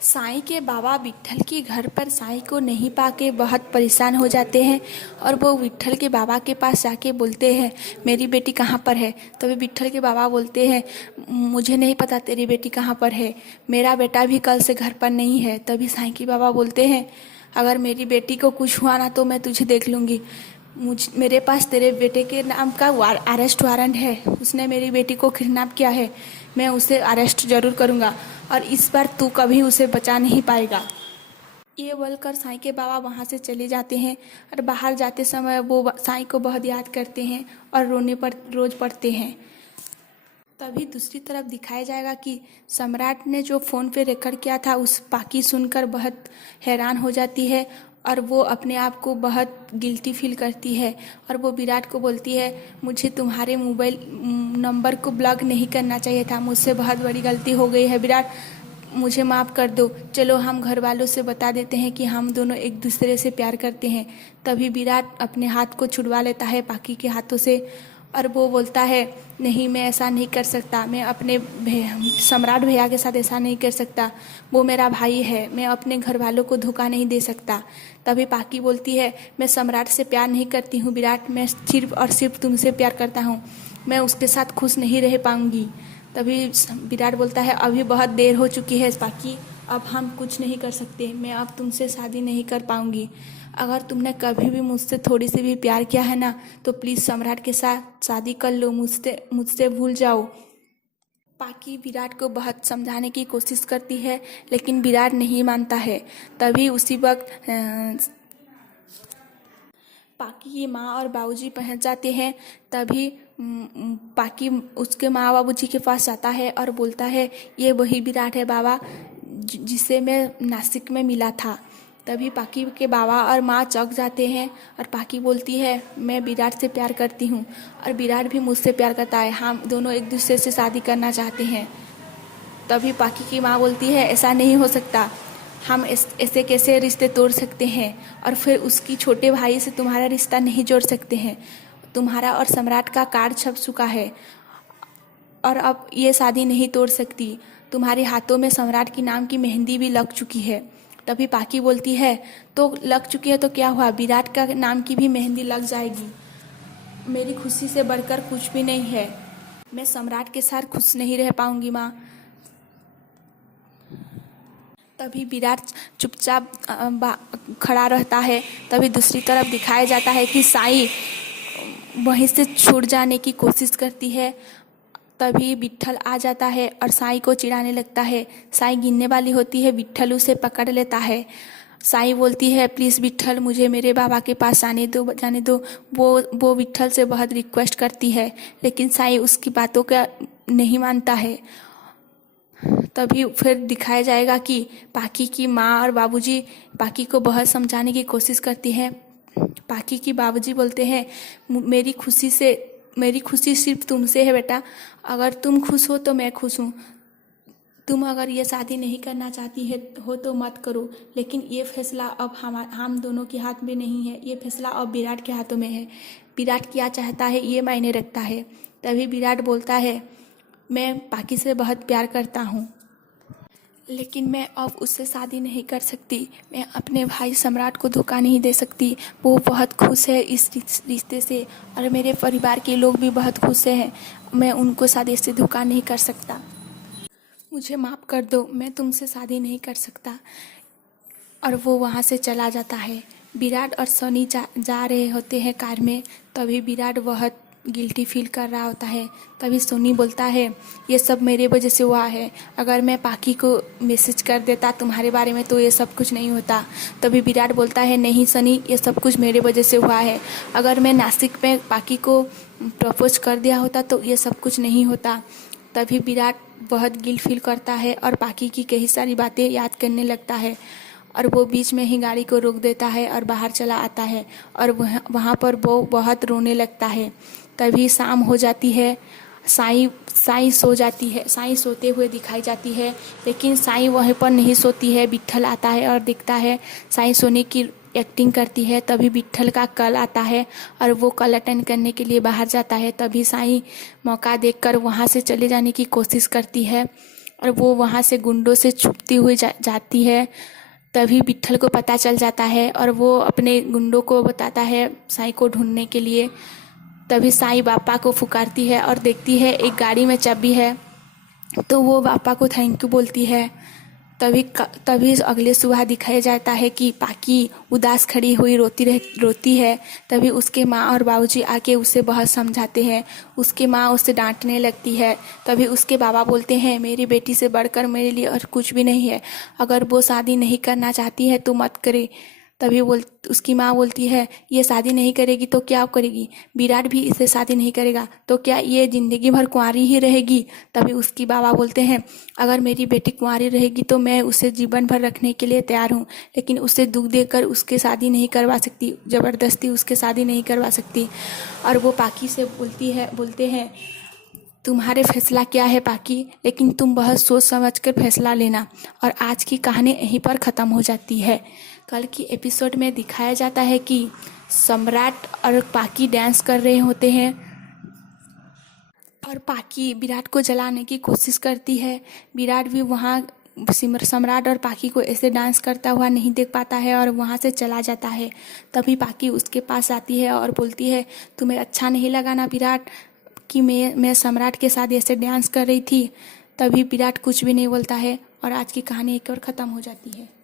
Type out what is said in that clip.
साईं के बाबा विट्ठल के घर पर साईं को नहीं पाके बहुत परेशान हो जाते हैं और वो विट्ठल के बाबा के पास जाके बोलते हैं, मेरी बेटी कहाँ पर है। तभी विट्ठल के बाबा बोलते हैं, मुझे नहीं पता तेरी बेटी कहाँ पर है, मेरा बेटा भी कल से घर पर नहीं है। तभी साईं के बाबा बोलते हैं, अगर मेरी बेटी को कुछ हुआ ना तो मैं तुझे देख लूँगी। मेरे पास तेरे बेटे के नाम का अरेस्ट वारंट है, उसने मेरी बेटी को किडनैप किया है, मैं उसे अरेस्ट जरूर करूँगा और इस बार तू कभी उसे बचा नहीं पाएगा। ये बोलकर साईं के बाबा वहाँ से चले जाते हैं और बाहर जाते समय वो साईं को बहुत याद करते हैं और रोने पर रोज पड़ते हैं। तभी दूसरी तरफ दिखाया जाएगा कि सम्राट ने जो फ़ोन पे रिकॉर्ड किया था उस पाकी सुनकर बहुत हैरान हो जाती है और वो अपने आप को बहुत गिल्टी फील करती है और वो विराट को बोलती है, मुझे तुम्हारे मोबाइल नंबर को ब्लॉक नहीं करना चाहिए था, मुझसे बहुत बड़ी गलती हो गई है विराट, मुझे माफ़ कर दो। चलो हम घर वालों से बता देते हैं कि हम दोनों एक दूसरे से प्यार करते हैं। तभी विराट अपने हाथ को छुड़वा लेता है पाकी के हाथों से और वो बोलता है, नहीं मैं ऐसा नहीं कर सकता, मैं अपने सम्राट भैया के साथ ऐसा नहीं कर सकता, वो मेरा भाई है, मैं अपने घर वालों को धोखा नहीं दे सकता। तभी पाकी बोलती है, मैं सम्राट से प्यार नहीं करती हूँ विराट, मैं सिर्फ और सिर्फ तुमसे प्यार करता हूँ, मैं उसके साथ खुश नहीं रह पाऊँगी। तभी विराट बोलता है, अभी बहुत देर हो चुकी है पाकी, अब हम कुछ नहीं कर सकते, मैं अब तुमसे शादी नहीं कर पाऊँगी। अगर तुमने कभी भी मुझसे थोड़ी सी भी प्यार किया है ना तो प्लीज़ सम्राट के साथ शादी कर लो, मुझसे मुझसे भूल जाओ। पाकी विराट को बहुत समझाने की कोशिश करती है लेकिन विराट नहीं मानता है। तभी उसी वक्त पाकी की माँ और बाबूजी पहुँच जाते हैं। तभी पाकी उसके माँ बाबूजी के पास जाता है और बोलता है, ये वही विराट है बाबा जिसे मैं नासिक में मिला था। तभी पाकी के बाबा और माँ चौंक जाते हैं और पाकी बोलती है, मैं विराट से प्यार करती हूँ और विराट भी मुझसे प्यार करता है, हम दोनों एक दूसरे से शादी करना चाहते हैं। तभी पाकी की माँ बोलती है, ऐसा नहीं हो सकता, हम ऐसे कैसे रिश्ते तोड़ सकते हैं और फिर उसकी छोटे भाई से तुम्हारा रिश्ता नहीं जोड़ सकते हैं, तुम्हारा और सम्राट का कार्ड छप चुका है और अब ये शादी नहीं तोड़ सकती, तुम्हारे हाथों में सम्राट की नाम की मेहंदी भी लग चुकी है। तभी पाकी बोलती है, तो लग चुकी है तो क्या हुआ, विराट का नाम की भी मेहंदी लग जाएगी, मेरी खुशी से बढ़कर कुछ भी नहीं है, मैं सम्राट के साथ खुश नहीं रह पाऊंगी माँ। तभी विराट चुपचाप खड़ा रहता है। तभी दूसरी तरफ दिखाया जाता है कि साईं वहीं से छूट जाने की कोशिश करती है। तभी विट्ठल आ जाता है और साईं को चिढ़ाने लगता है। साईं गिनने वाली होती है, विट्ठल उसे पकड़ लेता है। साईं बोलती है, प्लीज़ विट्ठल मुझे मेरे बाबा के पास जाने दो। वो विट्ठल से बहुत रिक्वेस्ट करती है लेकिन साईं उसकी बातों का नहीं मानता है। तभी फिर दिखाया जाएगा कि पाकी की माँ और बाबूजी पाकी को बहुत समझाने की कोशिश करती हैं। पाकी की बाबूजी बोलते हैं, मेरी खुशी सिर्फ तुमसे है बेटा, अगर तुम खुश हो तो मैं खुश हूँ, तुम अगर ये शादी नहीं करना चाहती हो तो मत करो, लेकिन ये फैसला अब हम दोनों के हाथ में नहीं है, ये फैसला अब विराट के हाथों में है, विराट क्या चाहता है ये मायने रखता है। तभी विराट बोलता है, मैं पाकी से बहुत प्यार करता हूँ लेकिन मैं अब उससे शादी नहीं कर सकती, मैं अपने भाई सम्राट को धोखा नहीं दे सकती, वो बहुत खुश है इस रिश्ते से और मेरे परिवार के लोग भी बहुत खुश हैं, मैं उनको शादी से धोखा नहीं कर सकता, मुझे माफ़ कर दो, मैं तुमसे शादी नहीं कर सकता। और वो वहाँ से चला जाता है। विराट और सनी जा रहे होते हैं कार में। तभी विराट बहुत गिल्टी फील कर रहा होता है। तभी सोनी बोलता है, ये सब मेरे वजह से हुआ है, अगर मैं पाकी को मैसेज कर देता तुम्हारे बारे में तो ये सब कुछ नहीं होता। तभी विराट बोलता है, नहीं सनी, ये सब कुछ मेरे वजह से हुआ है, अगर मैं नासिक में पाकी को प्रपोज कर दिया होता तो ये सब कुछ नहीं होता। तभी विराट बहुत गिल्ट फील करता है और पाकी की कई सारी बातें याद करने लगता है और वो बीच में ही गाड़ी को रोक देता है और बाहर चला आता है और वहाँ पर वो बहुत रोने लगता है। तभी शाम हो जाती है, साईं सो जाती है, साईं सोते हुए दिखाई जाती है लेकिन साईं वहीं पर नहीं सोती है। विट्ठल आता है और दिखता है, साईं सोने की एक्टिंग करती है। तभी विट्ठल का कल आता है और वो कल अटेंड करने के लिए बाहर जाता है। तभी साईं मौका देखकर वहाँ से चले जाने की कोशिश करती है और वो वहाँ से गुंडों से छुपती हुई जाती है। तभी विट्ठल को पता चल जाता है और वो अपने गुंडों को बताता है साईं को ढूंढने के लिए। तभी साईं बापा को पुकारती है और देखती है एक गाड़ी में चाबी है, तो वो बापा को थैंक यू बोलती है। तभी अगले सुबह दिखाया जाता है कि पाकी उदास खड़ी हुई रोती है। तभी उसके माँ और बाबूजी आके उसे बहुत समझाते हैं। उसकी माँ उसे डांटने लगती है। तभी उसके बाबा बोलते हैं मेरी बेटी से बढ़कर मेरे लिए और कुछ भी नहीं है, अगर वो शादी नहीं करना चाहती है तो मत करे। तभी उसकी माँ बोलती है ये शादी नहीं करेगी तो क्या करेगी, विराट भी इसे शादी नहीं करेगा तो क्या ये जिंदगी भर कुंवारी ही रहेगी। तभी उसकी बाबा बोलते हैं अगर मेरी बेटी कुंवारी रहेगी तो मैं उसे जीवन भर रखने के लिए तैयार हूँ, लेकिन उसे दुख देकर उसके शादी नहीं करवा सकती, ज़बरदस्ती उसके शादी नहीं करवा सकती। और वो पाकी से बोलते हैं तुम्हारे फैसला क्या है पाकी, लेकिन तुम बहुत सोच समझ कर फैसला लेना। और आज की कहानी यहीं पर ख़त्म हो जाती है। कल की एपिसोड में दिखाया जाता है कि सम्राट और पाकी डांस कर रहे होते हैं और पाकी विराट को जलाने की कोशिश करती है। विराट भी वहाँ सम्राट और पाकी को ऐसे डांस करता हुआ नहीं देख पाता है और वहाँ से चला जाता है। तभी पाकी उसके पास आती है और बोलती है तुम्हें अच्छा नहीं लगा ना विराट कि मैं सम्राट के साथ ऐसे डांस कर रही थी। तभी विराट कुछ भी नहीं बोलता है और आज की कहानी एक और ख़त्म हो जाती है।